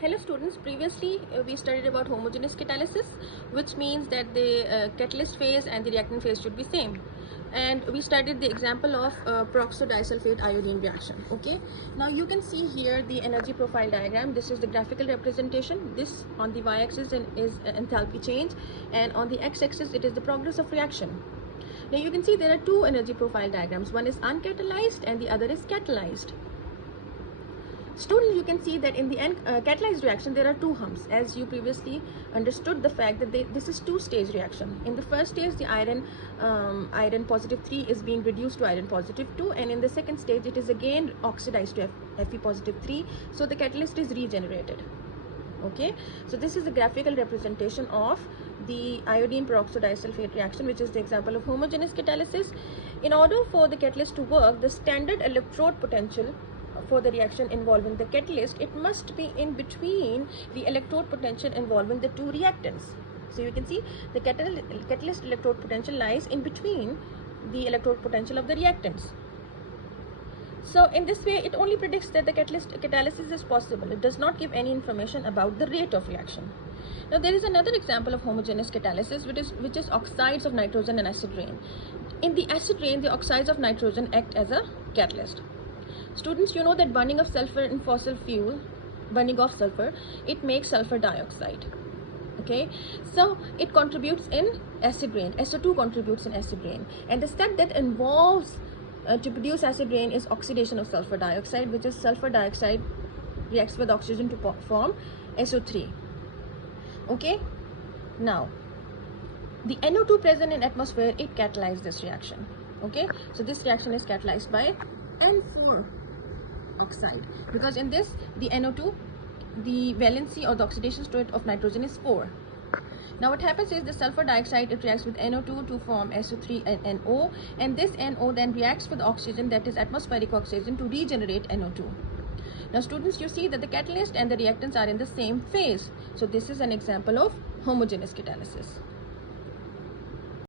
Hello students, previously we studied about homogeneous catalysis, which means that the catalyst phase and the reactant phase should be same. And we studied the example of peroxodisulfate iodine reaction. Okay, now you can see here the energy profile diagram. This is the graphical representation. This on the y-axis is enthalpy change, and on the x-axis it is the progress of reaction. Now you can see there are two energy profile diagrams. One is uncatalyzed and the other is catalyzed. Students, you can see that in the catalyzed reaction there are two humps, as you previously understood the fact that this is two-stage reaction. In the first stage, the iron positive 3 is being reduced to iron positive 2, and in the second stage it is again oxidized to Fe positive 3, so the catalyst is regenerated. Okay, so this is a graphical representation of the iodine peroxodisulfate reaction, which is the example of homogeneous catalysis. In order for the catalyst to work, the standard electrode potential for the reaction involving the catalyst, it must be in between the electrode potential involving the two reactants. So you can see the catalyst electrode potential lies in between the electrode potential of the reactants. So in this way, it only predicts that the catalysis is possible. It does not give any information about the rate of reaction. Now there is another example of homogeneous catalysis, which is oxides of nitrogen and acid rain. In the acid rain, the oxides of nitrogen act as a catalyst. Students, you know that burning of sulfur in fossil fuel, burning of sulfur, it makes sulfur dioxide. Okay, so it contributes in acid rain. SO2 contributes in acid rain, and the step that involves to produce acid rain is oxidation of sulfur dioxide, which is sulfur dioxide reacts with oxygen to form SO3. Okay, now the NO2 present in atmosphere, it catalyzes this reaction. Okay, so this reaction is catalyzed by N4 oxide, because in this the NO2, the valency or the oxidation state of nitrogen is 4. Now what happens is the sulfur dioxide, it reacts with NO2 to form SO3 and NO, and this NO then reacts with oxygen, that is atmospheric oxygen, to regenerate NO2. Now students, you see that the catalyst and the reactants are in the same phase. So this is an example of homogeneous catalysis.